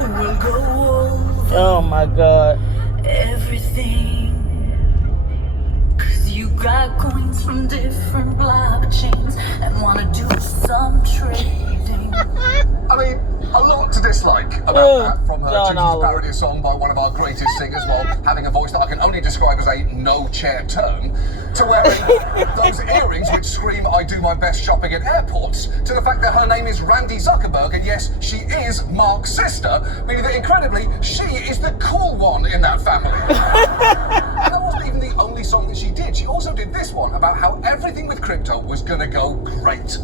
We'll go over Oh my God. everything. 'Cause you got coins from different blockchains and wanna do some trading. I mean, a lot to dislike about that, from her John choosing to Oliver. parody a song by one of our greatest singers while having a voice that I can only describe as a no-chair term, to wearing those earrings which scream, I do my best shopping at airports, to the fact that her name is Randy Zuckerberg, and yes, she is Mark's sister, meaning that incredibly, she is the cool one in that family. That wasn't even the only song that she did. She also did this one about how everything with crypto was gonna go great.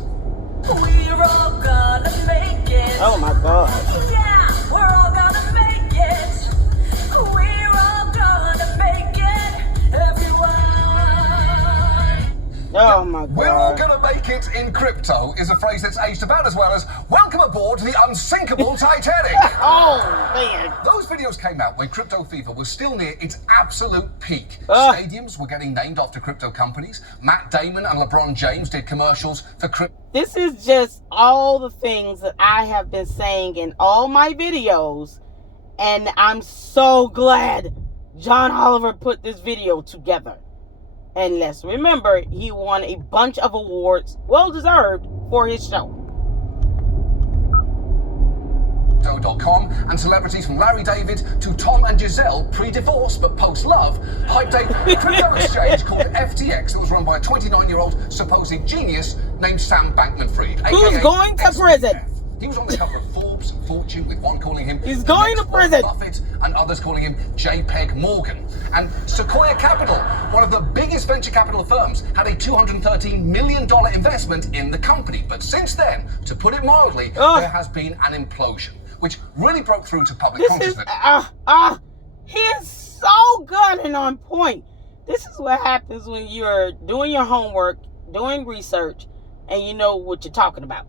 We're all gonna make it. Oh my God. Yeah, we're all gonna make it. We're all gonna make it, everyone. Oh my We're all God. gonna make it in crypto is a phrase that's aged about as well as welcome aboard the unsinkable Titanic. Oh man. Those videos came out when crypto fever was still near its absolute peak. Ugh. Stadiums were getting named after crypto companies. Matt Damon and LeBron James did commercials for crypto. This is just all the things that I have been saying in all my videos. And I'm so glad John Oliver put this video together. And let's remember, he won a bunch of awards, well deserved, for his show. Crypto.com, and celebrities from Larry David to Tom and Giselle, pre-divorce but post-love, hyped a crypto exchange called FTX that was run by a 29-year-old supposed genius named Sam Bankman-Fried, Who's aka going to SBF. prison? He was on the cover of Forbes, Fortune, with one calling him He's the going next to prison. Warren Buffett, and others calling him JPEG Morgan. And Sequoia Capital, one of the biggest venture capital firms, had a $213 million investment in the company. But since then, to put it mildly, there has been an implosion, which really broke through to public This is, consciousness. he is so good and on point. This is what happens when you're doing your homework, doing research, and you know what you're talking about.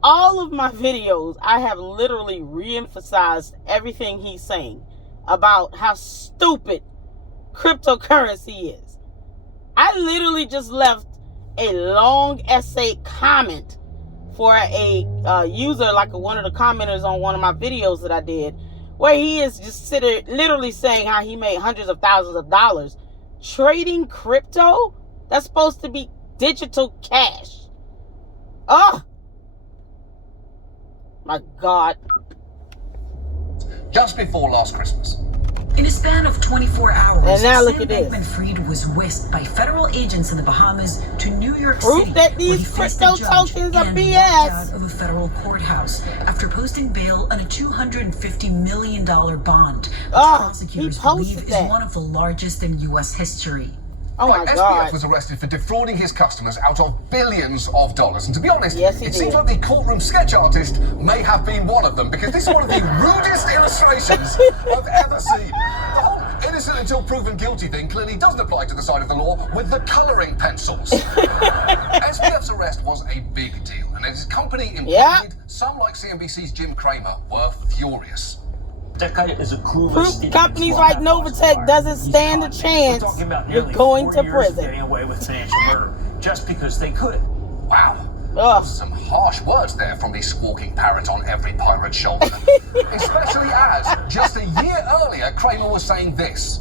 All of my videos, I have literally re-emphasized everything he's saying about how stupid cryptocurrency is. I literally just left a long essay comment for a user, like one of the commenters on one of my videos that I did, where he is just literally saying how he made hundreds of thousands of dollars trading crypto that's supposed to be digital cash. Oh my God. Just before last Christmas. In a span of 24 hours, And now look Sam at this. Bankman-Fried was whisked by federal agents in the Bahamas to New York Proof City, that where these he faced crypto a judge tokens are and BS. walked out of a federal courthouse after posting bail on a $250 million bond, which prosecutors he posted believe is that. one of the largest in U.S. history. Oh my SBF God. was arrested for defrauding his customers out of billions of dollars. And to be honest, Yes, he it did. seems like the courtroom sketch artist may have been one of them, because this is one of the rudest illustrations I've ever seen. The whole innocent until proven guilty thing clearly doesn't apply to the side of the law with the colouring pencils. SBF's arrest was a big deal, and as his company imploded, some like CNBC's Jim Cramer were furious. That guy is a clueless Proof companies like NOVATECH doesn't stand a chance. You're going to prison. Getting away with financial murder just because they could. Wow. Ugh. Some harsh words there from the squawking parrot on every pirate's shoulder. Especially as, just a year earlier, Cramer was saying this.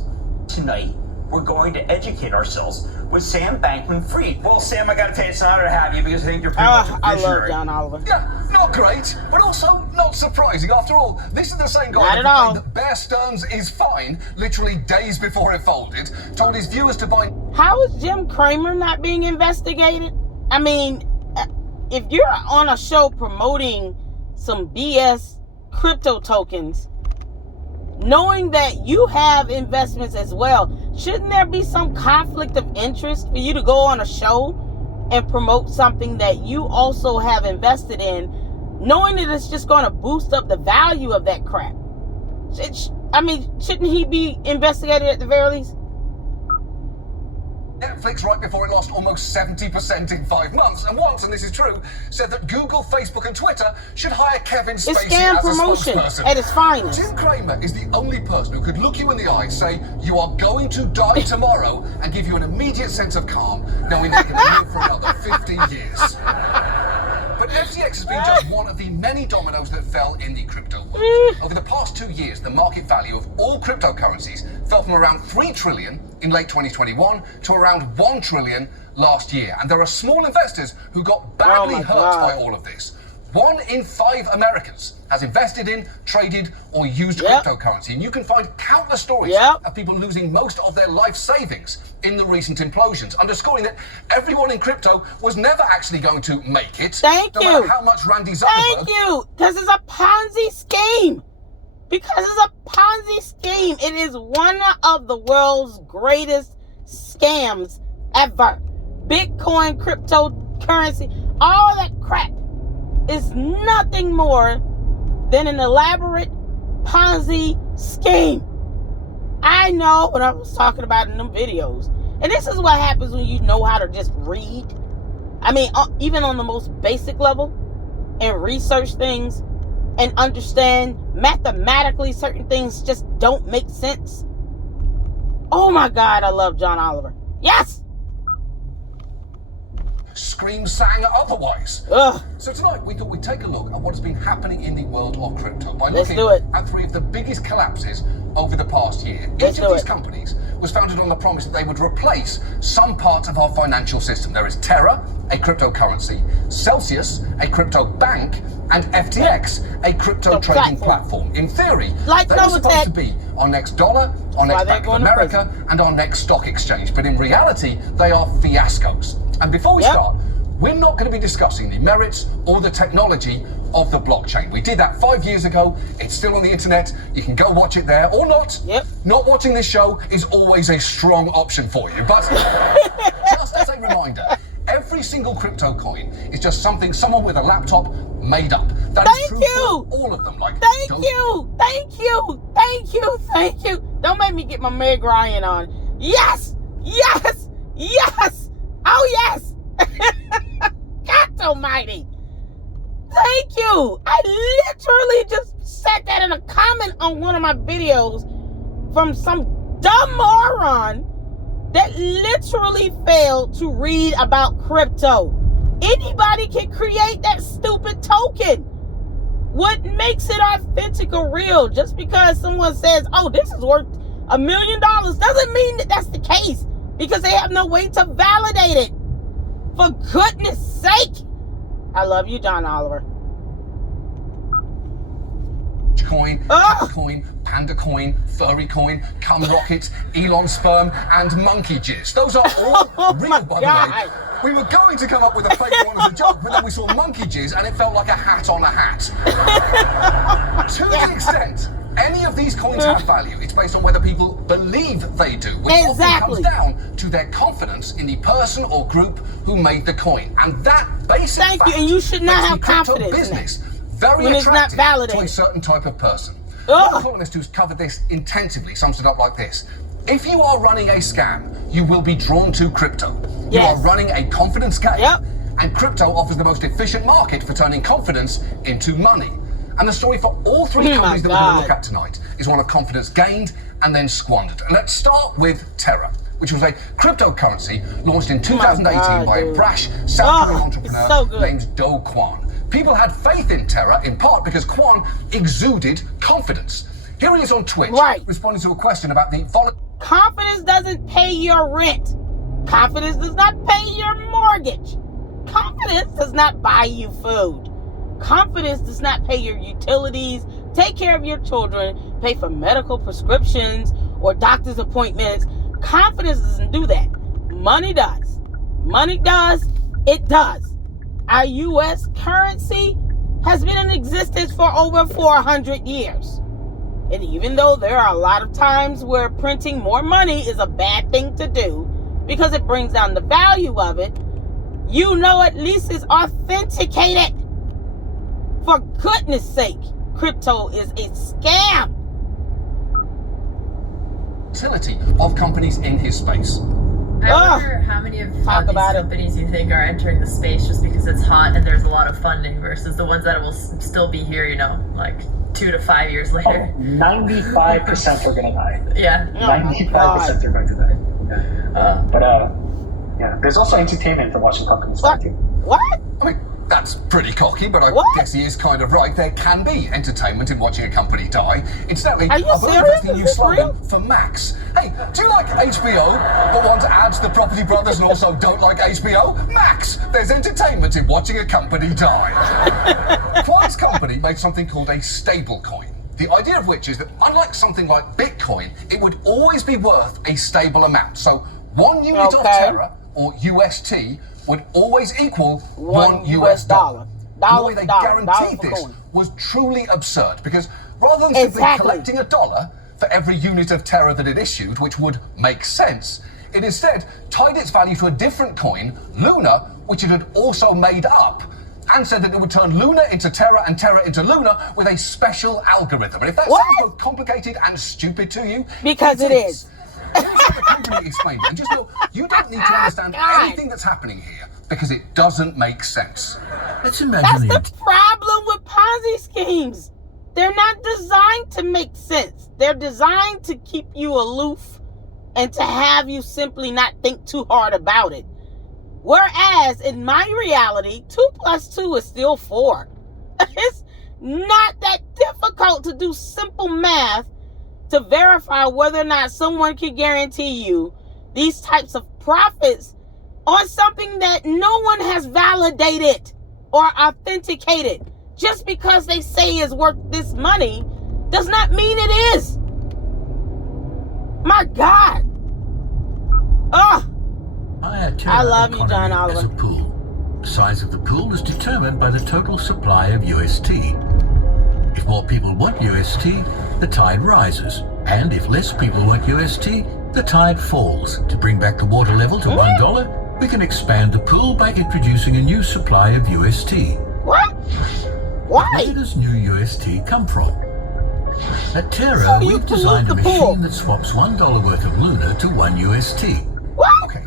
Tonight, we're going to educate ourselves with Sam Bankman-Fried. Well, Sam, I gotta tell you, it's an honor to have you because I think you're pretty much a I visionary. love John Oliver. Yeah, not great, but also not surprising. After all, this is the same guy Not who at all. proclaimed that Bear Stearns is fine, literally days before it folded, told his viewers to buy... How is Jim Cramer not being investigated? I mean, if you're on a show promoting some BS crypto tokens, knowing that you have investments as well, shouldn't there be some conflict of interest for you to go on a show and promote something that you also have invested in, knowing that it's just going to boost up the value of that crap? I mean, shouldn't he be investigated at the very least? Netflix, right before it lost almost 70% in 5 months, and once, and this is true, said that Google, Facebook, and Twitter should hire Kevin Spacey It's scam as a promotion spokesperson. at its finest. Jim Cramer is the only person who could look you in the eye, say, you are going to die tomorrow, and give you an immediate sense of calm, knowing that you're going to live for another 50 years. But FTX has been just one of the many dominoes that fell in the crypto world. Over the 2 years, the market value of all cryptocurrencies fell from around 3 trillion in late 2021 to around 1 trillion last year. And there are small investors who got badly hurt by all of this. 1 in 5 Americans has invested in, traded, or used cryptocurrency. And you can find countless stories of people losing most of their life savings in the recent implosions, underscoring that everyone in crypto was never actually going to make it. No matter how much Randy Zuckerberg... Thank you. Because it's a Ponzi scheme. Because it's a Ponzi scheme. It is one of the world's greatest scams ever. Bitcoin, cryptocurrency, all that crap is nothing more than an elaborate Ponzi scheme. I know what I was talking about in them videos. And this is what happens when you know how to just read. I mean, even on the most basic level, and research things and understand mathematically certain things just don't make sense. Oh my God, I love John Oliver. Yes! Sang otherwise. So tonight we thought we'd take a look at what has been happening in the world of crypto by looking at 3 of the biggest collapses over the past year. Each of these companies was founded on the promise that they would replace some parts of our financial system. There is Terra, a cryptocurrency, Celsius, a crypto bank, and FTX, a crypto trading platform. In theory, they were supposed to be our next dollar, our next Bank of America, and our next stock exchange. But in reality, they are fiascos. And before we start, we're not going to be discussing the merits or the technology of the blockchain. We did that 5 years ago. It's still on the internet. You can go watch it there or not. Not watching this show is always a strong option for you. But just as a reminder, every single crypto coin is just something someone with a laptop made up. That is true for all of them. Like, Thank you. Don't make me get my Meg Ryan on. Yes. Oh, yes. God almighty. Thank you. I literally just said that in a comment on one of my videos from some dumb moron that literally failed to read about crypto. Anybody can create that stupid token. What makes it authentic or real? Just because someone says, oh, this is worth $1 million doesn't mean that that's the case, because they have no way to validate it. For goodness sake. I love you, John Oliver. Coin, cat coin, panda coin, furry coin, cum rocket, Elon sperm, and monkey jizz. Those are all real, by the way. We were going to come up with a fake one as a joke, but then we saw monkey jizz and it felt like a hat on a hat. To the extent any of these coins have value, it's based on whether people believe they do, which often comes down to their confidence in the person or group who made the coin. And that basic fact and you should not have confidence business very attractive to a certain type of person. One economist who's covered this intensively sums it up like this. If you are running a scam, you will be drawn to crypto. You are running a confidence game, and crypto offers the most efficient market for turning confidence into money. And the story for all 3 companies that we're going to look at tonight is one of confidence gained and then squandered. And let's start with Terra, which was a cryptocurrency launched in 2018 by a brash South Korean entrepreneur named Do Kwon. People had faith in Terra in part because Kwon exuded confidence. Here he is on Twitch, responding to a question about the confidence doesn't pay your rent. Confidence does not pay your mortgage. Confidence does not buy you food. Confidence does not pay your utilities, take care of your children, pay for medical prescriptions or doctor's appointments. Confidence doesn't do that. Money does. Money does. It does. Our U.S. currency has been in existence for over 400 years. And even though there are a lot of times where printing more money is a bad thing to do because it brings down the value of it, you know at least it's authenticated. For goodness sake, crypto is a scam. Utility of companies in his space. I wonder how many of these companies you think are entering the space just because it's hot and there's a lot of funding versus the ones that will still be here, like 2 to 5 years later. 95% are going to die. Yeah. 95% are going to die. But there's also entertainment for watching companies die too. What? I mean, That's pretty cocky, but I What? guess he is kind of right. There can be entertainment in watching a company die. Incidentally, Are you I believe serious? that's the Is new this slogan real? for Max. Hey, do you like HBO, but want to add to the Property Brothers and also don't like HBO? Max, there's entertainment in watching a company die. Quan's company made something called a stable coin. The idea of which is that, unlike something like Bitcoin, it would always be worth a stable amount. So 1 unit of Okay. Terra, or UST, would always equal $1 US dollar. And the Dollar way for they dollar, dollar guaranteed for this coin. was truly absurd, because rather than simply Exactly. collecting $1 for every unit of Terra that it issued, which would make sense, it instead tied its value to a different coin, Luna, which it had also made up, and said that it would turn Luna into Terra and Terra into Luna with a special algorithm. And if that What? sounds both complicated and stupid to you, Because it is. Here's how the company explained it. And just know, you don't need to understand God. anything that's happening here, because it doesn't make sense. Let's That's imagine the problem with Ponzi schemes. They're not designed to make sense. They're designed to keep you aloof and to have you simply not think too hard about it. Whereas in my reality, 2 + 2 is still 4. It's not that difficult to do simple math to verify whether or not someone can guarantee you these types of profits on something that no one has validated or authenticated. Just because they say is worth this money does not mean it is. My God. Oh, I love you, John Oliver. As a pool. The size of the pool is determined by the total supply of UST. If more people want UST, the tide rises. And if less people want UST, the tide falls. To bring back the water level to $1, we can expand the pool by introducing a new supply of UST. What? Where Why? does new UST come from? At Terra, So you we've designed a pollute the pool. machine that swaps $1 worth of Luna to 1 UST. What? Okay,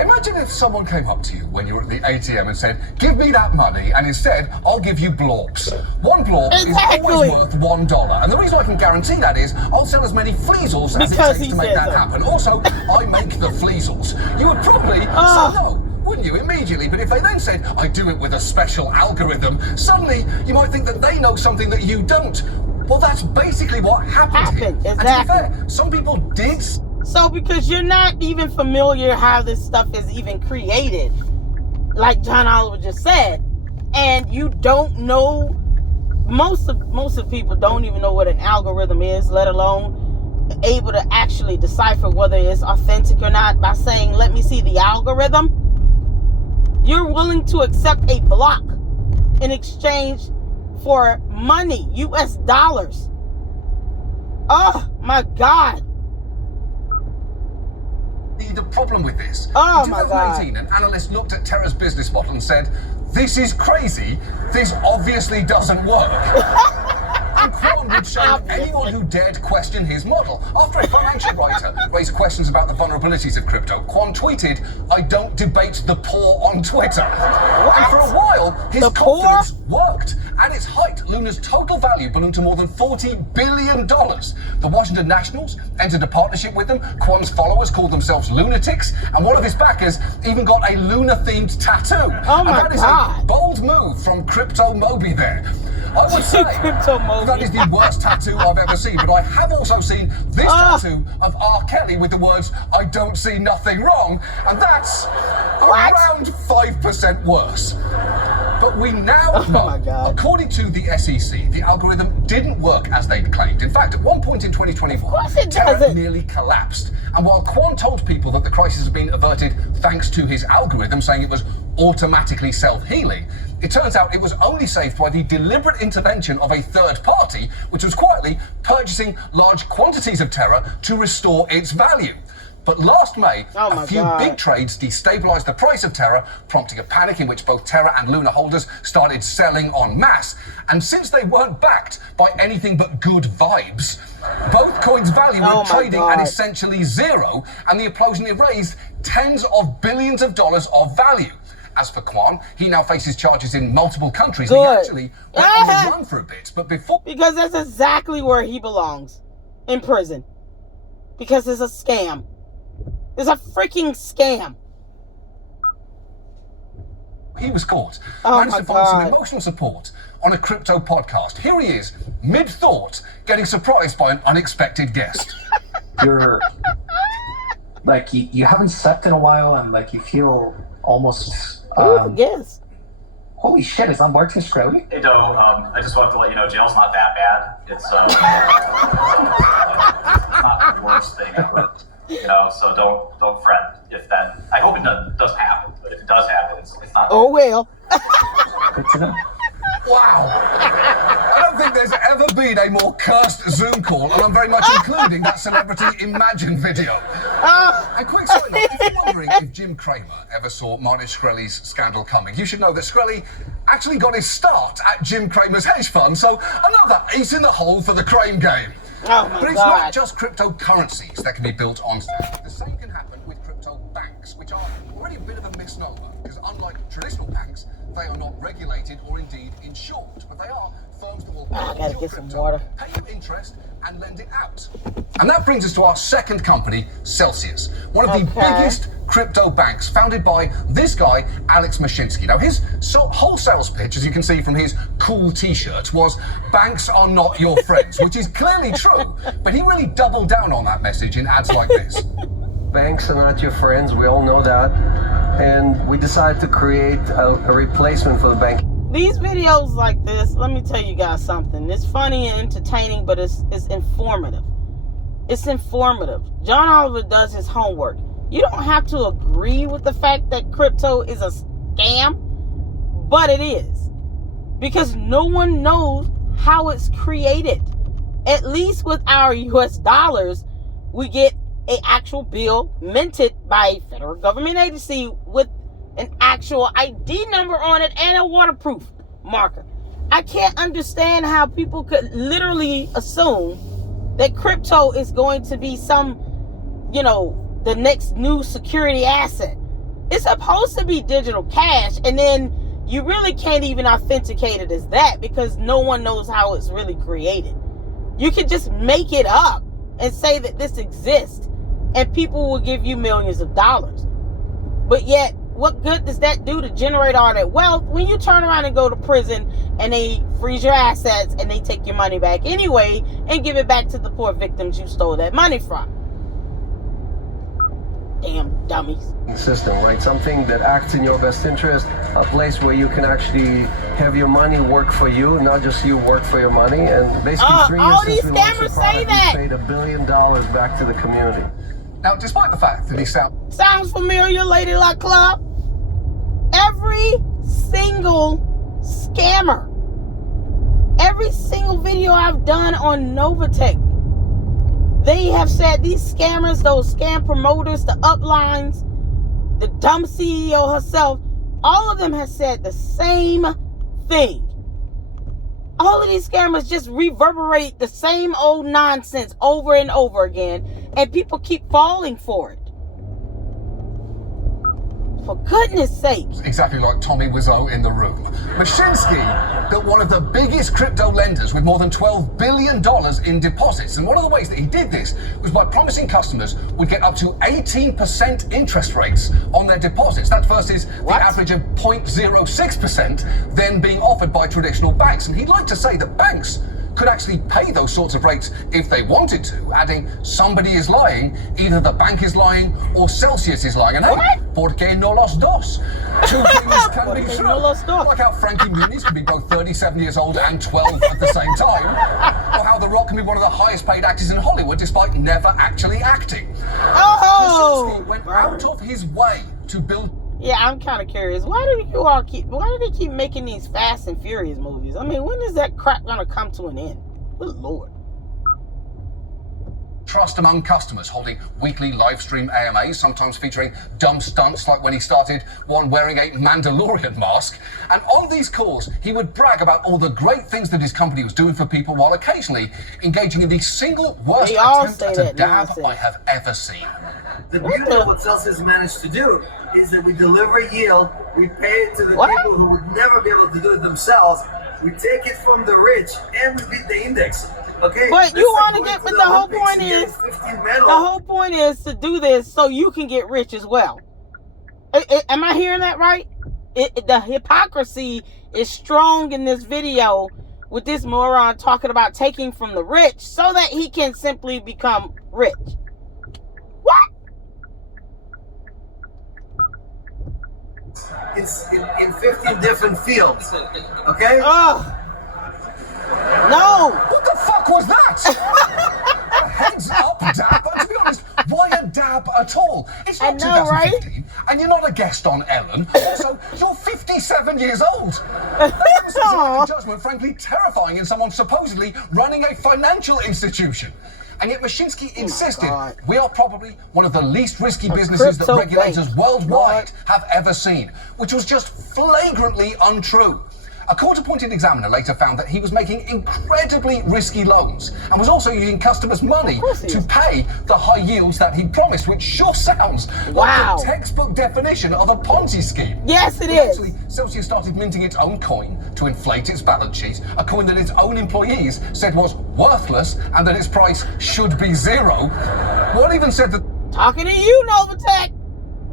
imagine if someone came up to you when you were at the ATM and said, give me that money, and instead, I'll give you blorps. 1 blorp Exactly. is always worth $1. And the reason I can guarantee that is, I'll sell as many fleazels as it Because takes he to make says that so. happen. Also, I make the fleazels. You would probably say no, wouldn't you, immediately? But if they then said, I do it with a special algorithm, suddenly you might think that they know something that you don't. Well, that's basically what happened here. Happened, And to be exactly. fair, some people did. So because you're not even familiar how this stuff is even created, like John Oliver just said, and you don't know, most of people don't even know what an algorithm is, let alone able to actually decipher whether it's authentic or not by saying, let me see the algorithm. You're willing to accept a block in exchange for money, US dollars. Oh my God. The problem with this. Oh, in my God. 2018, an analyst looked at Terra's business model and said, this is crazy. This obviously doesn't work. And Quan would shame anyone who dared question his model. After a financial writer raised questions about the vulnerabilities of crypto, Quan tweeted, I don't debate the poor on Twitter. And for a while, his The poor? confidence worked. At its height, Luna's total value ballooned to more than $40 billion. The Washington Nationals entered a partnership with them. Quan's followers called themselves lunatics, and one of his backers even got a Luna-themed tattoo. Oh And my that is God. a bold move from Crypto Moby there. I would say Crypto Moby. that is the worst tattoo I've ever seen, but I have also seen this tattoo of R. Kelly with the words, I don't see nothing wrong, and that's What? around 5% worse. But we now know, my God. according to the SEC, the algorithm didn't work as they'd claimed. In fact, at one point in 2021, course it Terra doesn't. nearly collapsed. And while Quan told people that the crisis had been averted thanks to his algorithm, saying it was automatically self-healing, it turns out it was only saved by the deliberate intervention of a third party, which was quietly purchasing large quantities of Terra to restore its value. But last May, Oh a my few God. big trades destabilized the price of Terra, prompting a panic in which both Terra and Luna holders started selling en masse. And since they weren't backed by anything but good vibes, both coins' value Oh went my trading God. at essentially zero, and the implosion erased tens of billions of dollars of value. As for Quan, he now faces charges in multiple countries. And he Good. actually went on Yeah. the run for a bit, but before Because that's exactly where he belongs. In prison. Because it's a scam. It's a freaking scam. He was caught. Oh Managed my to find some God. emotional support on a crypto podcast. Here he is, mid-thought, getting surprised by an unexpected guest. You're like you haven't slept in a while, and like you feel almost. Yes. Holy shit! Is that Martin Shkreli? Hey, Doe, I just wanted to let you know jail's not that bad. It's not the worst thing ever. You know, so don't fret if that. I hope it doesn't happen, but if it does happen, it's not. Oh well. Good to know. Wow. I don't think there's ever been a more cursed Zoom call, and I'm very much including that Celebrity Imagine video. A quick side note, if you're wondering if Jim Cramer ever saw Martin Shkreli's scandal coming, you should know that Shkreli actually got his start at Jim Cramer's hedge fund, so another ace in the hole for the Crane game. Oh my But it's God. not just cryptocurrencies that can be built on Zelle. The same can happen with crypto banks, which are already a bit of a misnomer, because unlike traditional banks, they are not regulated or indeed insured, but they are firms that will I gotta your get some crypto, water. pay you interest and lend it out. And that brings us to our second company, Celsius, one of the biggest crypto banks, founded by this guy, Alex Mashinsky. Now, his whole sales pitch, as you can see from his cool t-shirts, was banks are not your friends, which is clearly true, but he really doubled down on that message in ads like this. Banks are not your friends, we all know that, and we decided to create a replacement for the bank. These videos like this, let me tell you guys something. It's funny and entertaining, but it's informative. It's informative. John Oliver does his homework. You don't have to agree with the fact that crypto is a scam, but it is. Because no one knows how it's created. At least with our US dollars, we get an actual bill minted by a federal government agency with an actual ID number on it and a waterproof marker. I can't understand how people could literally assume that crypto is going to be some, the next new security asset. It's supposed to be digital cash, and then you really can't even authenticate it as that because no one knows how it's really created. You can just make it up and say that this exists, and people will give you millions of dollars. But yet, what good does that do to generate all that wealth when you turn around and go to prison and they freeze your assets and they take your money back anyway and give it back to the poor victims you stole that money from? Damn dummies. System, right? Something that acts in your best interest, a place where you can actually have your money work for you, not just you work for your money. And basically 3 years all since these we launched the scammers say product, that. we paid $1 billion back to the community. Now, despite the fact that he Sounds familiar, Lady Luck Club? Every single scammer, every single video I've done on NOVATECH, they have said these scammers, those scam promoters, the uplines, the dumb CEO herself, all of them have said the same thing. All of these scammers just reverberate the same old nonsense over and over again, and people keep falling for it. For goodness sakes. Exactly like Tommy Wiseau in the room. Mashinsky built one of the biggest crypto lenders with more than $12 billion in deposits. And one of the ways that he did this was by promising customers would get up to 18% interest rates on their deposits. That versus the average of 0.06% then being offered by traditional banks. And he'd like to say that banks could actually pay those sorts of rates if they wanted to, adding somebody is lying, either the bank is lying or Celsius is lying. And hey, ¿por qué no los dos? Two things can be true. Like how Frankie Muniz can be both 37 years old and 12 at the same time, or how The Rock can be one of the highest paid actors in Hollywood despite never actually acting. Mashinsky went out of his way to build. Yeah, I'm kind of curious. Why do they keep making these Fast and Furious movies? I mean, when is that crap gonna come to an end? Good Lord. Trust among customers, holding weekly live stream AMAs, sometimes featuring dumb stunts like when he started one wearing a Mandalorian mask. And on these calls, he would brag about all the great things that his company was doing for people while occasionally engaging in the single worst attempt at a dab I have ever seen. The beauty of what Celsius managed to do is that we deliver yield, we pay it to the people who would never be able to do it themselves, we take it from the rich, and we beat the index. Okay? But you want to get, but the whole point is to do this so you can get rich as well. Am I hearing that right? The hypocrisy is strong in this video with this moron talking about taking from the rich so that he can simply become rich. What? It's in 15 different fields. Okay? No. What the fuck was that? A heads up dab? And to be honest, why a dab at all? It's not 2015, and you're not a guest on Ellen. Also, you're 57 years old. This is a judgment, frankly, terrifying in someone supposedly running a financial institution. And yet Mashinsky insisted we are probably one of the least risky businesses that regulators worldwide have ever seen, which was just flagrantly untrue. A court-appointed examiner later found that he was making incredibly risky loans and was also using customers' money to pay the high yields that he promised, which sure sounds like the textbook definition of a Ponzi scheme. Yes, it is. Eventually, Celsius started minting its own coin to inflate its balance sheet, a coin that its own employees said was worthless and that its price should be zero. One even said that... Talking to you, NOVATECH,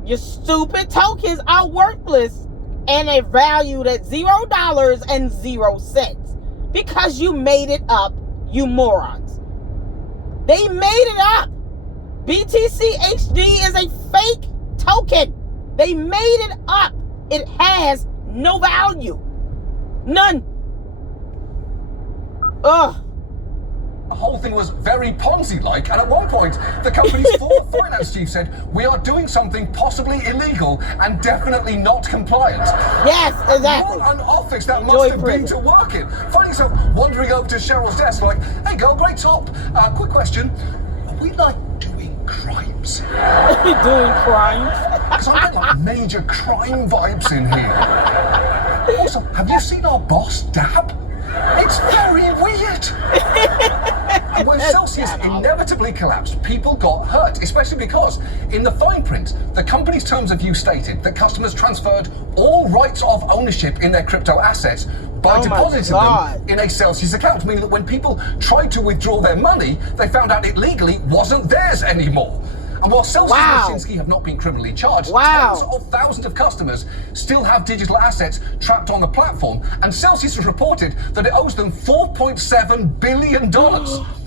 your stupid tokens are worthless and are valued at $0.00 because you made it up, you morons. They made it up. BTC HD is a fake token. They made it up. It has no value. None. The whole thing was very Ponzi-like, and at one point, the company's former finance chief said, "We are doing something possibly illegal and definitely not compliant." Yes, exactly. What an office that must have been to work in. Finding yourself wandering over to Cheryl's desk like, "Hey girl, great top. Quick question. Are we like doing crimes?" Doing crimes? Because I get like major crime vibes in here. Also, have you seen our boss, Dab? It's very weird. And when Celsius inevitably collapsed, people got hurt, especially because in the fine print, the company's terms of use stated that customers transferred all rights of ownership in their crypto assets by depositing them in a Celsius account, meaning that when people tried to withdraw their money, they found out it legally wasn't theirs anymore. And while Celsius and Mashinsky have not been criminally charged, tens of thousands of customers still have digital assets trapped on the platform, and Celsius has reported that it owes them $4.7 billion.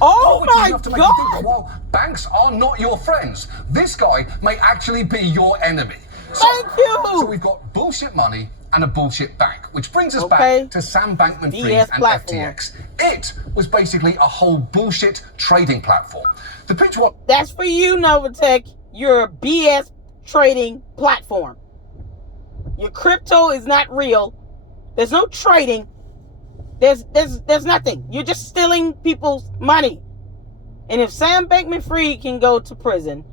Oh my enough to make you think that while banks are not your friends, this guy may actually be your enemy. Thank you! So we've got bullshit money and a bullshit bank, which brings us back to Sam Bankman-Fried and FTX. It was basically a whole bullshit trading platform. The pitch was... That's for you, NOVATECH. You're a BS trading platform. Your crypto is not real. There's no trading. There's nothing. You're just stealing people's money. And if Sam Bankman-Fried can go to prison,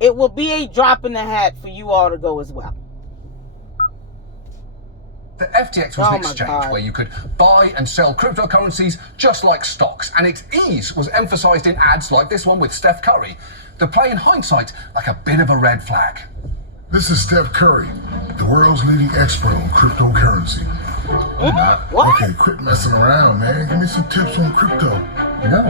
it will be a drop in the hat for you all to go as well. The FTX was an exchange where you could buy and sell cryptocurrencies just like stocks, and its ease was emphasized in ads like this one with Steph Curry that play in hindsight like a bit of a red flag. This is Steph Curry, the world's leading expert on cryptocurrency. Okay, quit messing around, man. Give me some tips on crypto. No.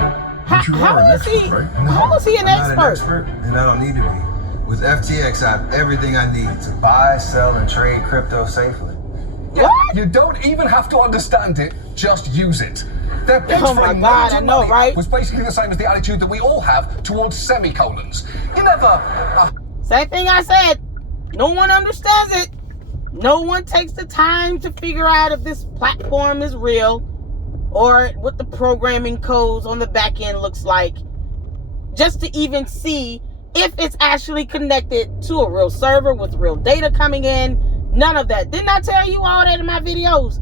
But you are an expert, right? How is he an expert? I'm not an expert, and I don't need to be. With FTX, I have everything I need to buy, sell, and trade crypto safely. Yeah, you don't even have to understand it, just use it. Their pitch for I know, right? was basically the same as the attitude that we all have towards semicolons. You never... Same thing I said. No one understands it. No one takes the time to figure out if this platform is real or what the programming codes on the back end looks like, just to even see if it's actually connected to a real server with real data coming in. None of that. Didn't I tell you all that in my videos?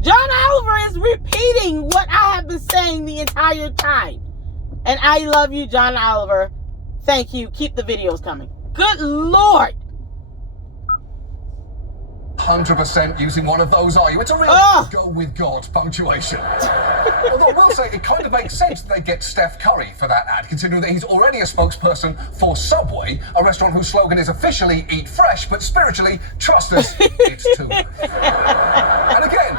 John Oliver is repeating what I have been saying the entire time. And I love you, John Oliver. Thank you. Keep the videos coming. Good Lord. 100% using one of those, are you? It's a real go with God punctuation. Although I will say it kind of makes sense that they get Steph Curry for that ad, considering that he's already a spokesperson for Subway, a restaurant whose slogan is officially eat fresh, but spiritually, trust us, it's too. And again,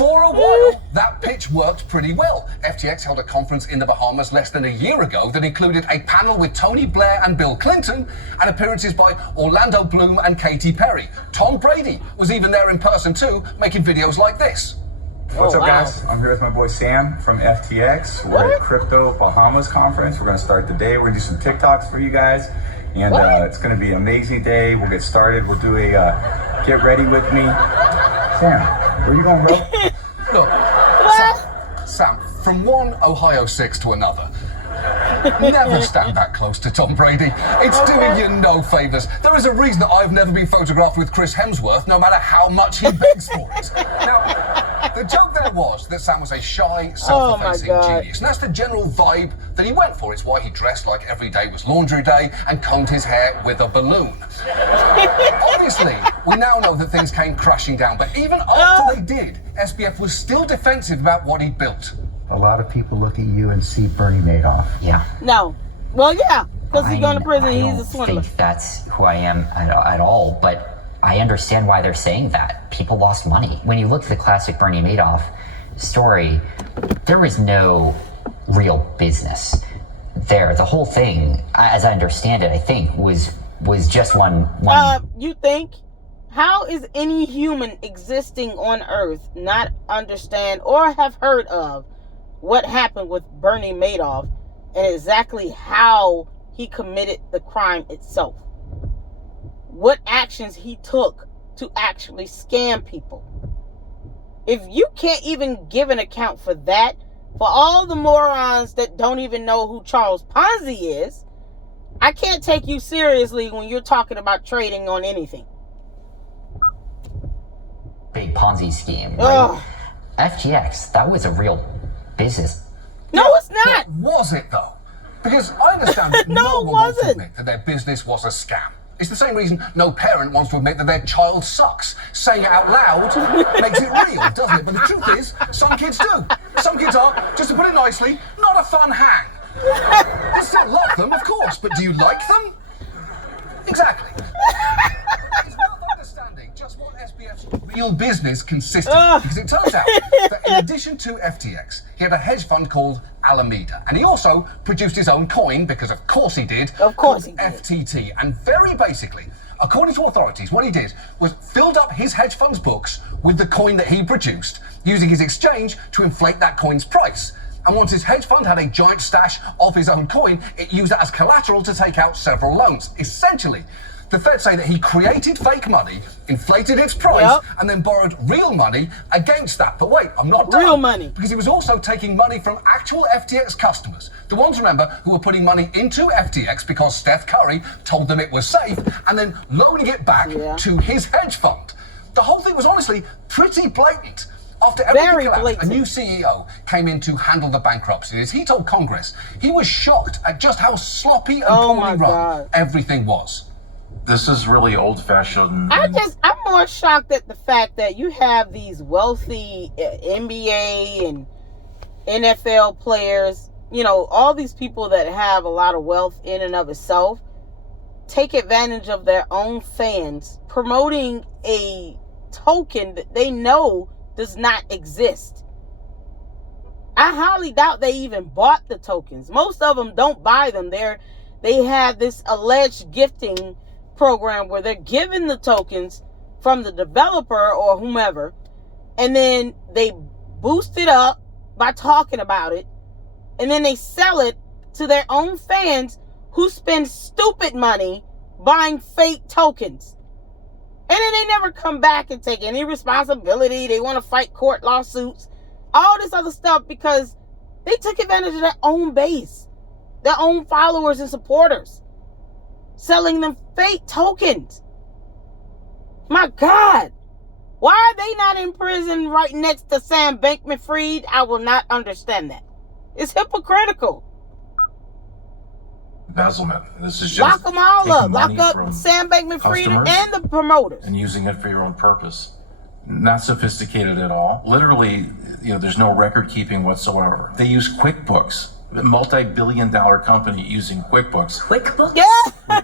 For a while, that pitch worked pretty well. FTX held a conference in the Bahamas less than a year ago that included a panel with Tony Blair and Bill Clinton and appearances by Orlando Bloom and Katy Perry. Tom Brady was even there in person too, making videos like this. What's up, guys? I'm here with my boy Sam from FTX. We're at Crypto Bahamas Conference. We're going to start the day. We're going to do some TikToks for you guys. And it's going to be an amazing day. We'll get started. We'll do a get ready with me. Sam, where you going, bro? Look, Sam, from one Ohio 6 to another. Never stand that close to Tom Brady. It's doing you no favors. There is a reason that I've never been photographed with Chris Hemsworth, no matter how much he begs for it. Now, the joke there was that Sam was a shy, self-effacing genius. And that's the general vibe that he went for. It's why he dressed like every day was laundry day and combed his hair with a balloon. Obviously, we now know that things came crashing down, but even after they did, SBF was still defensive about what he built. A lot of people look at you and see Bernie Madoff. Yeah. No. Well, yeah, because he's going to prison. He's a swindler. I don't think that's who I am at all, but I understand why they're saying that. People lost money. When you look at the classic Bernie Madoff story, there was no real business there. The whole thing, as I understand it, I think, was just one... You think? How is any human existing on Earth not understand or have heard of what happened with Bernie Madoff and exactly how he committed the crime itself? What actions he took to actually scam people? If you can't even give an account for that, for all the morons that don't even know who Charles Ponzi is, I can't take you seriously when you're talking about trading on anything. Big Ponzi scheme, right? FTX, that was a real business. No, it's not. Was it though? Because I understand that no one wants to admit that their business was a scam. It's the same reason no parent wants to admit that their child sucks. Saying it out loud makes it real, doesn't it? But the truth is, some kids do. Some kids are, just to put it nicely, not a fun hang. You still love them, of course, but do you like them? Exactly. It's worth understanding just what SBF's real business consisted of, because it turns out that in addition to FTX, he had a hedge fund called Alameda, and he also produced his own coin, because of course he did. Of course he did. FTT. And very basically, according to authorities, what he did was filled up his hedge fund's books with the coin that he produced, using his exchange to inflate that coin's price. And once his hedge fund had a giant stash of his own coin, it used that as collateral to take out several loans. Essentially, the Fed say that he created fake money, inflated its price, and then borrowed real money against that. But wait, I'm not done. Real money. Because he was also taking money from actual FTX customers. The ones, remember, who were putting money into FTX because Steph Curry told them it was safe, and then loaning it back to his hedge fund. The whole thing was honestly pretty blatant. After everything collapsed, a new CEO came in to handle the bankruptcy. As he told Congress, he was shocked at just how sloppy and poorly run everything was. This is really old-fashioned. I'm more shocked at the fact that you have these wealthy NBA and NFL players, you know, all these people that have a lot of wealth in and of itself, take advantage of their own fans, promoting a token that they know does not exist. I highly doubt they even bought the tokens. Most of them don't buy them. They have this alleged gifting program where they're given the tokens from the developer or whomever, and then they boost it up by talking about it, and then they sell it to their own fans who spend stupid money buying fake tokens. And then they never come back and take any responsibility. They want to fight court lawsuits, all this other stuff, because they took advantage of their own base, their own followers and supporters, selling them fake tokens. My God. Why are they not in prison right next to Sam Bankman-Fried? I will not understand that. It's hypocritical. Embezzlement. This is just lock them all up. Lock up Sam Bankman-Fried and the promoters. And using it for your own purpose. Not sophisticated at all. Literally, you know, there's no record keeping whatsoever. They use QuickBooks. A multi-billion-dollar company using QuickBooks. QuickBooks? Yeah.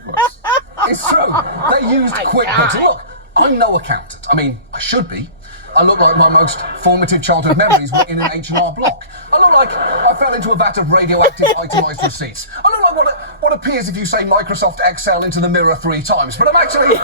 It's true. They used QuickBooks. Look, I'm no accountant. I mean, I should be. I look like my most formative childhood memories were in an H&R Block. I look like I fell into a vat of radioactive itemised receipts. I look like what appears if you say Microsoft Excel into the mirror 3 times. But I'm actually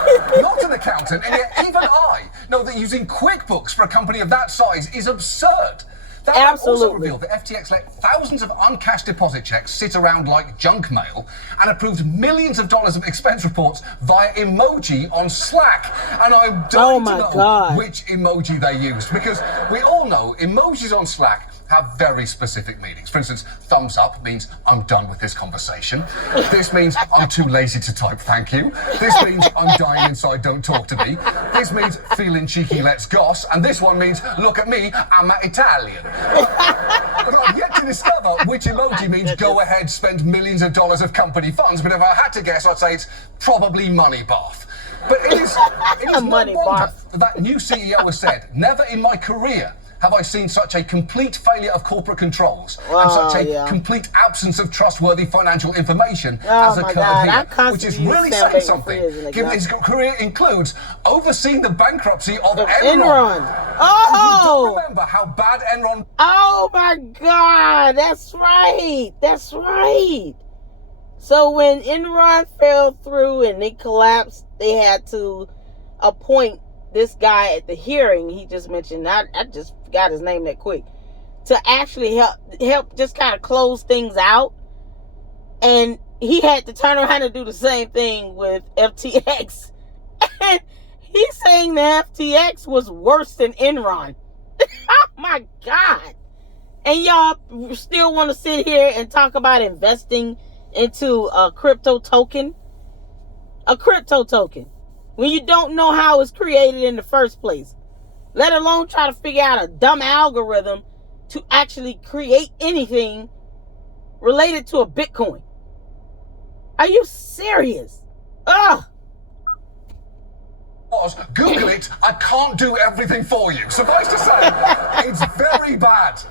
not an accountant, and yet even I know that using QuickBooks for a company of that size is absurd. That also revealed that FTX let thousands of uncashed deposit checks sit around like junk mail and approved millions of dollars of expense reports via emoji on Slack. And I'm dying to know which emoji they used, because we all know emojis on Slack have very specific meanings. For instance, thumbs up means I'm done with this conversation. This means I'm too lazy to type thank you. This means I'm dying inside, don't talk to me. This means feeling cheeky, let's goss. And this one means look at me, I'm Italian. But I've yet to discover which emoji means go ahead, spend millions of dollars of company funds. But if I had to guess, I'd say it's probably money bath. But it is no wonder that new CEO has said, never in my career have I seen such a complete failure of corporate controls and such a complete absence of trustworthy financial information as occurred here, which is really saying something, given his career includes overseeing the bankruptcy of Enron. Oh! Do you remember how bad Enron... Oh my God, that's right. That's right. So when Enron fell through and they collapsed, they had to appoint this guy at the hearing he just mentioned. I just got his name that quick, to actually help just kind of close things out. And he had to turn around and do the same thing with FTX. And he's saying the FTX was worse than Enron. Oh my God. And y'all still want to sit here and talk about investing into a crypto token? A crypto token, when you don't know how it's created in the first place, let alone try to figure out a dumb algorithm to actually create anything related to a Bitcoin. Are you serious? Ugh. Google it, I can't do everything for you. Suffice to say, it's very bad.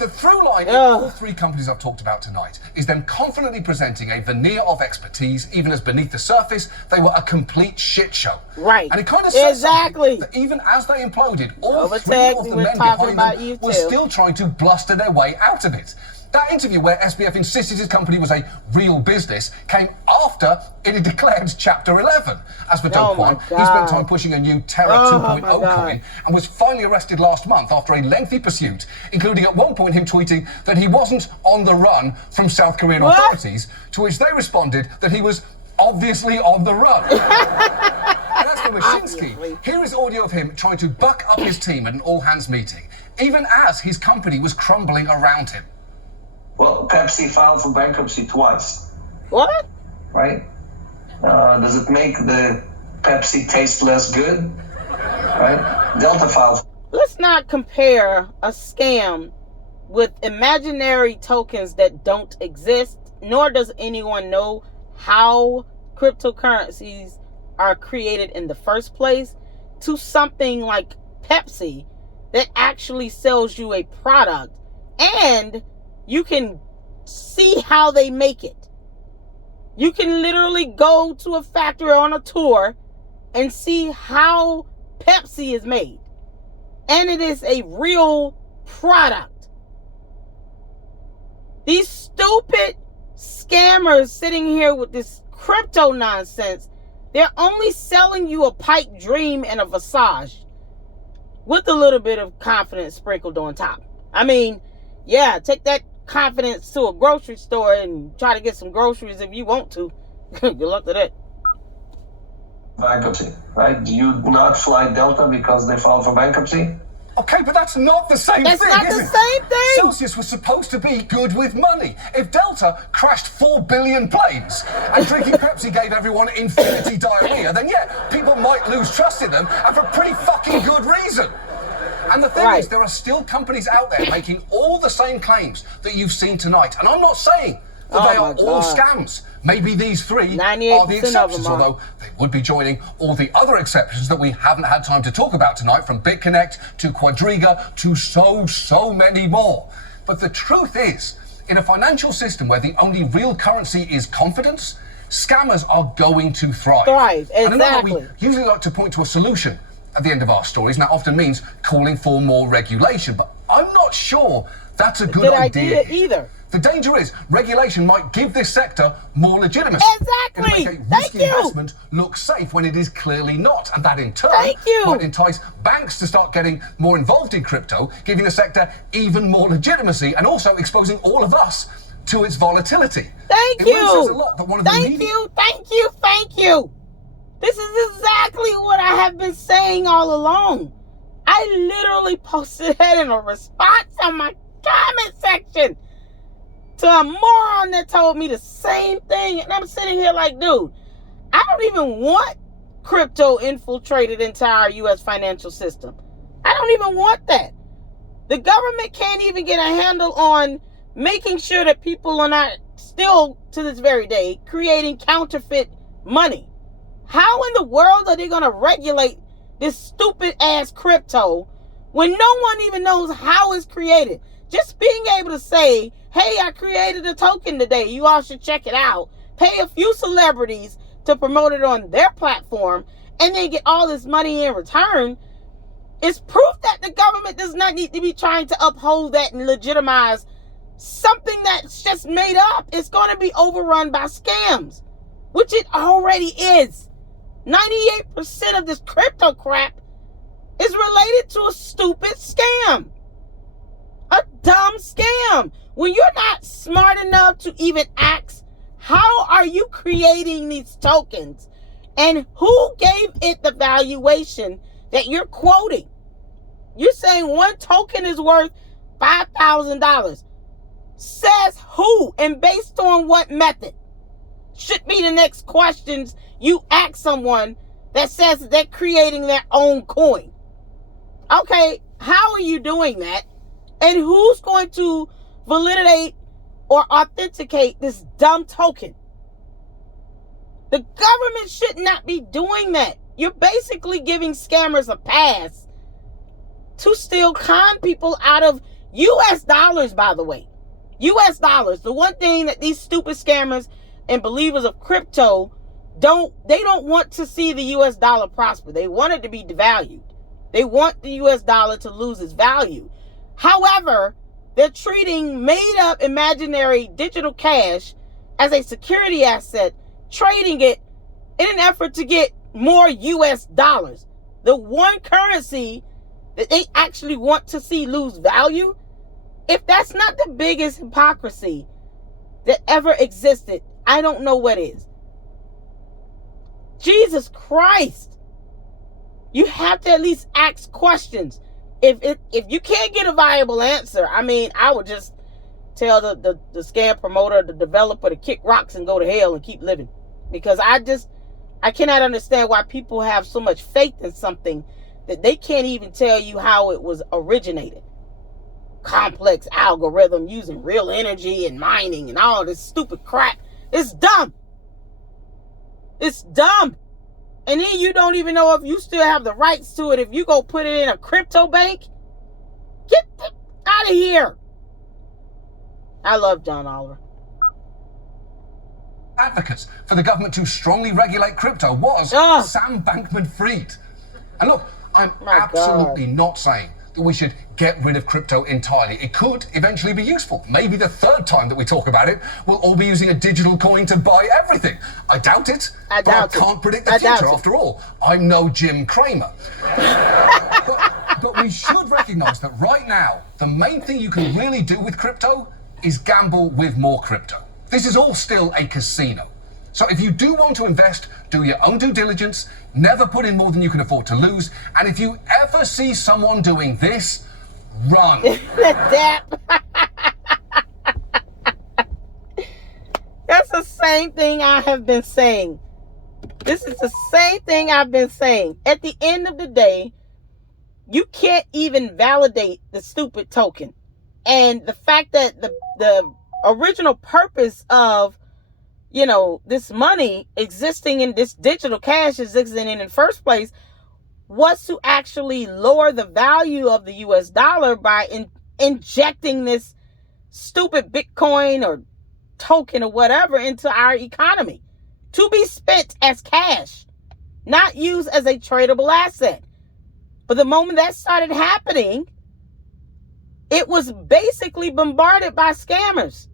The through line in all 3 companies I've talked about tonight is them confidently presenting a veneer of expertise, even as beneath the surface, they were a complete shit show. Right. And it kind of says that even as they imploded, all 3 of the men behind them were still trying to bluster their way out of it. That interview where SBF insisted his company was a real business came after it had declared Chapter 11. As for Do Kwon, he spent time pushing a new Terra 2.0 coin and was finally arrested last month after a lengthy pursuit, including at one point him tweeting that he wasn't on the run from South Korean authorities, to which they responded that he was obviously on the run. And as for Wyszynski, here is audio of him trying to buck up his team at an all-hands meeting, even as his company was crumbling around him. Well, Pepsi filed for bankruptcy twice. What? Right? Does it make the Pepsi taste less good? Right? Delta filed. Let's not compare a scam with imaginary tokens that don't exist, nor does anyone know how cryptocurrencies are created in the first place, to something like Pepsi that actually sells you a product and you can see how they make it. You can literally go to a factory on a tour and see how Pepsi is made. And it is a real product. These stupid scammers sitting here with this crypto nonsense, they're only selling you a pipe dream and a Visage with a little bit of confidence sprinkled on top. I mean, yeah, take that confidence to a grocery store and try to get some groceries if you want to. Good luck to that. Bankruptcy, right? Do you not fly Delta because they filed for bankruptcy? Okay, but that's not the same thing, is it? That's not the same thing! Celsius was supposed to be good with money. If Delta crashed 4 billion planes and drinking Pepsi gave everyone infinity diarrhea, then yeah, people might lose trust in them, and for pretty fucking good reason. And the thing is, there are still companies out there making all the same claims that you've seen tonight. And I'm not saying that they are all scams. Maybe these 3 are the exceptions, although they would be joining all the other exceptions that we haven't had time to talk about tonight, from BitConnect to Quadriga to so many more. But the truth is, in a financial system where the only real currency is confidence, scammers are going to thrive. Exactly. And I know that we usually like to point to a solution at the end of our stories, and that often means calling for more regulation. But I'm not sure that's a good idea either. The danger is regulation might give this sector more legitimacy. Exactly. It'll make a risky investment look safe when it is clearly not. And that in turn might entice banks to start getting more involved in crypto, giving the sector even more legitimacy and also exposing all of us to its volatility. Thank It really says a lot that one of the Thank you. This is exactly what I have been saying all along. I literally posted that in a response on my comment section to a moron that told me the same thing. And I'm sitting here like, dude, I don't even want crypto infiltrated into our U.S. financial system. I don't even want that. The government can't even get a handle on making sure that people are not still, to this very day, creating counterfeit money. How in the world are they going to regulate this stupid ass crypto when no one even knows how it's created? Just being able to say, hey, I created a token today, you all should check it out, pay a few celebrities to promote it on their platform, and then get all this money in return, is proof that the government does not need to be trying to uphold that and legitimize something that's just made up. It's going to be overrun by scams, which it already is. 98% of this crypto crap is related to a stupid scam. A dumb scam. When you're not smart enough to even ask, how are you creating these tokens? And who gave it the valuation that you're quoting? You're saying one token is worth $5,000. Says who and based on what method? Should be the next questions you ask someone that says that they're creating their own coin. Okay, how are you doing that? And who's going to validate or authenticate this dumb token? The government should not be doing that. You're basically giving scammers a pass to still con people out of US dollars, by the way. US dollars. The one thing that these stupid scammers and believers of crypto don't want to see the US dollar prosper. They want it to be devalued. They want the US dollar to lose its value. However, they're treating made up imaginary digital cash as a security asset, trading it in an effort to get more US dollars. The one currency that they actually want to see lose value. If that's not the biggest hypocrisy that ever existed, I don't know what is. Jesus Christ. You have to at least ask questions. If you can't get a viable answer, I mean, I would just tell the scam promoter, the developer to kick rocks and go to hell and keep living. Because I cannot understand why people have so much faith in something that they can't even tell you how it was originated. Complex algorithm using real energy and mining and all this stupid crap. It's dumb. It's dumb. And then you don't even know if you still have the rights to it. If you go put it in a crypto bank, get out of here. I love John Oliver. Advocates for the government to strongly regulate crypto was Sam Bankman-Fried. And look, I'm absolutely not saying that we should get rid of crypto entirely. It could eventually be useful. Maybe the third time that we talk about it, we'll all be using a digital coin to buy everything. I doubt it. I can't predict the future. After all, I'm no Jim Cramer. but we should recognize that right now, the main thing you can really do with crypto is gamble with more crypto. This is all still a casino. So if you do want to invest, do your own due diligence, never put in more than you can afford to lose, and if you ever see someone doing this, run. That's the same thing I have been saying. This is the same thing I've been saying. At the end of the day, you can't even validate the stupid token. And the fact that the original purpose of this money existing in this digital cash existing in the first place was to actually lower the value of the US dollar by injecting this stupid Bitcoin or token or whatever into our economy to be spent as cash, not used as a tradable asset. But the moment that started happening, it was basically bombarded by scammers.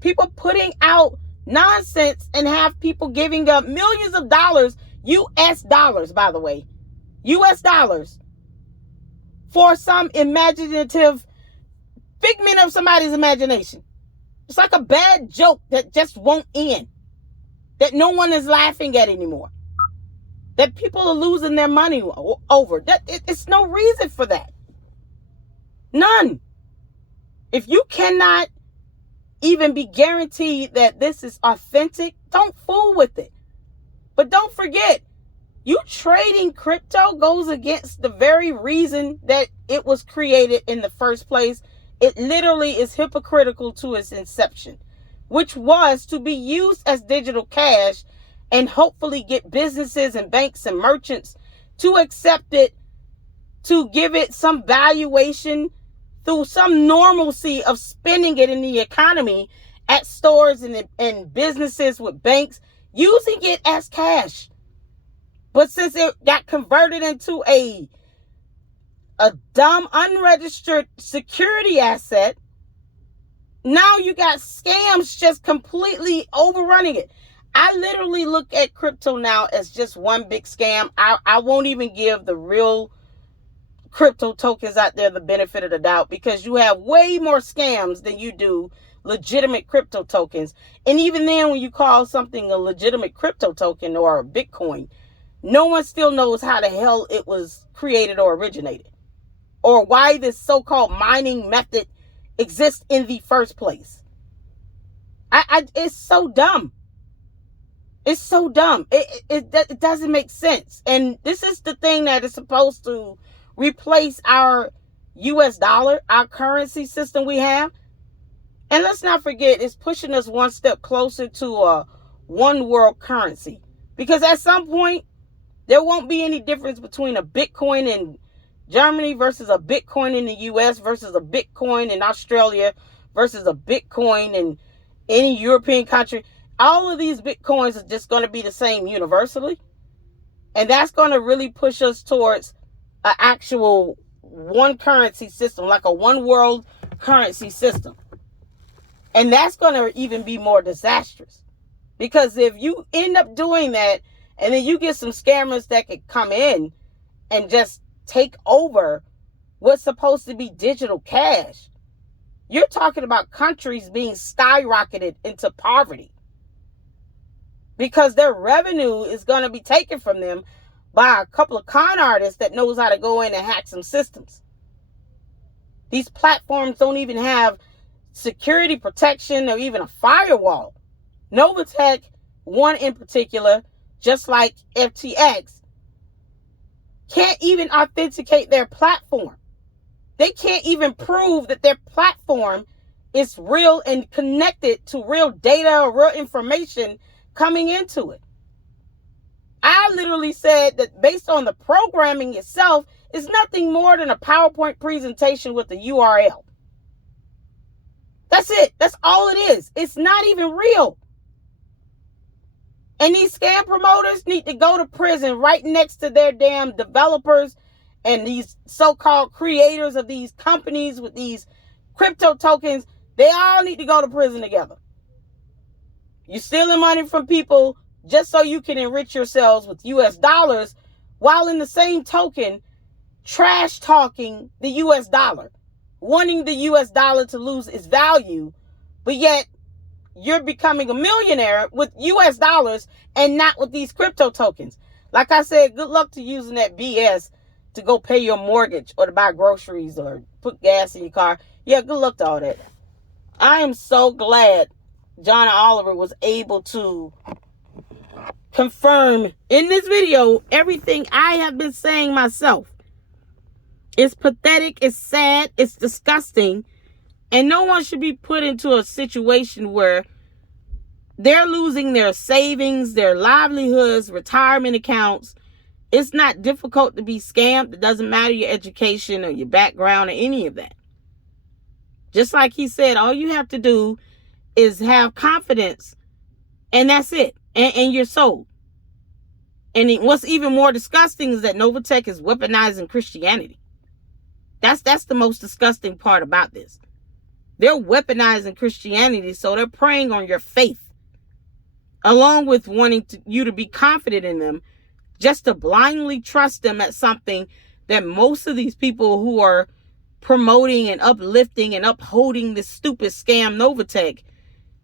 People putting out nonsense and have people giving up millions of dollars, US dollars, by the way, US dollars, for some imaginative figment of somebody's imagination. It's like a bad joke that just won't end, that no one is laughing at anymore, that people are losing their money over. It's no reason for that. None. If you cannot even be guaranteed that this is authentic, don't fool with it. But don't forget, you trading crypto goes against the very reason that it was created in the first place. It literally is hypocritical to its inception, which was to be used as digital cash and hopefully get businesses and banks and merchants to accept it, to give it some valuation through some normalcy of spending it in the economy at stores and businesses with banks, using it as cash. But since it got converted into a dumb, unregistered security asset, now you got scams just completely overrunning it. I literally look at crypto now as just one big scam. I won't even give the real crypto tokens out there the benefit of the doubt, because you have way more scams than you do legitimate crypto tokens. And even then, when you call something a legitimate crypto token or a Bitcoin, no one still knows how the hell it was created or originated, or why this so-called mining method exists in the first place. It's so dumb. It's so dumb. It doesn't make sense. And this is the thing that is supposed to replace our US dollar, our currency system we have. And let's not forget, it's pushing us one step closer to a one world currency. Because at some point, there won't be any difference between a Bitcoin in Germany versus a Bitcoin in the US versus a Bitcoin in Australia versus a Bitcoin in any European country. All of these Bitcoins are just going to be the same universally. And that's going to really push us towards an actual one currency system, like a one world currency system. And that's going to even be more disastrous. Because if you end up doing that, and then you get some scammers that could come in and just take over what's supposed to be digital cash, you're talking about countries being skyrocketed into poverty, because their revenue is going to be taken from them by a couple of con artists that knows how to go in and hack some systems. These platforms don't even have security protection or even a firewall. NOVATECH, one in particular, just like FTX, can't even authenticate their platform. They can't even prove that their platform is real and connected to real data or real information coming into it. I literally said that based on the programming itself, it's nothing more than a PowerPoint presentation with a URL. That's it. That's all it is. It's not even real. And these scam promoters need to go to prison right next to their damn developers and these so-called creators of these companies with these crypto tokens. They all need to go to prison together. You're stealing money from people just so you can enrich yourselves with US dollars, while in the same token, trash talking the US dollar, wanting the US dollar to lose its value, but yet you're becoming a millionaire with US dollars and not with these crypto tokens. Like I said, good luck to using that BS to go pay your mortgage or to buy groceries or put gas in your car. Yeah, good luck to all that. I am so glad John Oliver was able to confirm in this video everything I have been saying myself. It's pathetic, it's sad, it's disgusting, and no one should be put into a situation where they're losing their savings, their livelihoods, retirement accounts. It's not difficult to be scammed. It doesn't matter your education or your background or any of that. Just like he said, all you have to do is have confidence, and that's it. And you're sold. And what's even more disgusting is that NOVATECH is weaponizing Christianity. That's the most disgusting part about this. They're weaponizing Christianity, so they're preying on your faith, along with wanting you to be confident in them, just to blindly trust them at something that most of these people who are promoting and uplifting and upholding this stupid scam NOVATECH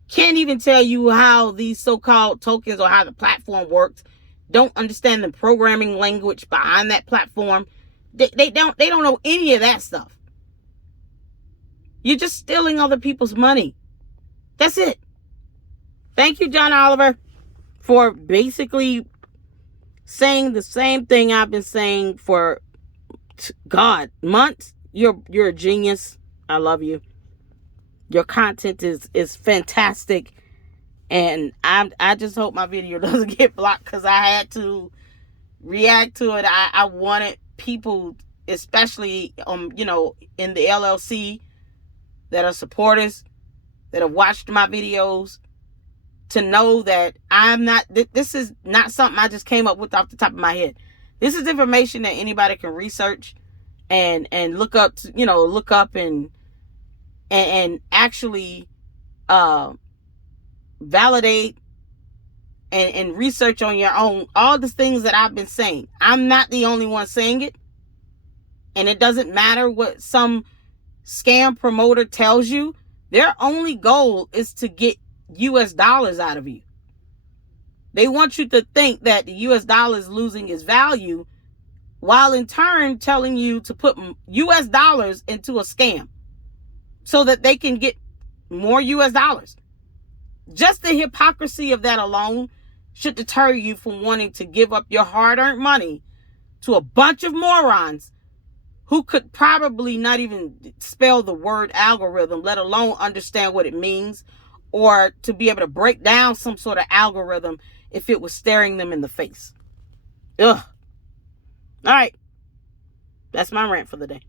can't even tell you how these so-called tokens or how the platform works, don't understand the programming language behind that platform. They don't know any of that stuff. You're just stealing other people's money. That's it. Thank you, John Oliver, for basically saying the same thing I've been saying for, God, months. You're a genius. I love you. Your content is fantastic. And I just hope my video doesn't get blocked, because I had to react to it. I wanted people, especially in the LLC, that are supporters, that have watched my videos, to know that this is not something I just came up with off the top of my head. This is information that anybody can research and look up, and actually validate and research on your own. All the things that I've been saying, I'm not the only one saying it. And it doesn't matter what some scam promoter tells you. Their only goal is to get US dollars out of you. They want you to think that the US dollar is losing its value, while in turn telling you to put US dollars into a scam so that they can get more US dollars. Just the hypocrisy of that alone should deter you from wanting to give up your hard-earned money to a bunch of morons who could probably not even spell the word algorithm, let alone understand what it means, or to be able to break down some sort of algorithm if it was staring them in the face. Ugh. All right. That's my rant for the day.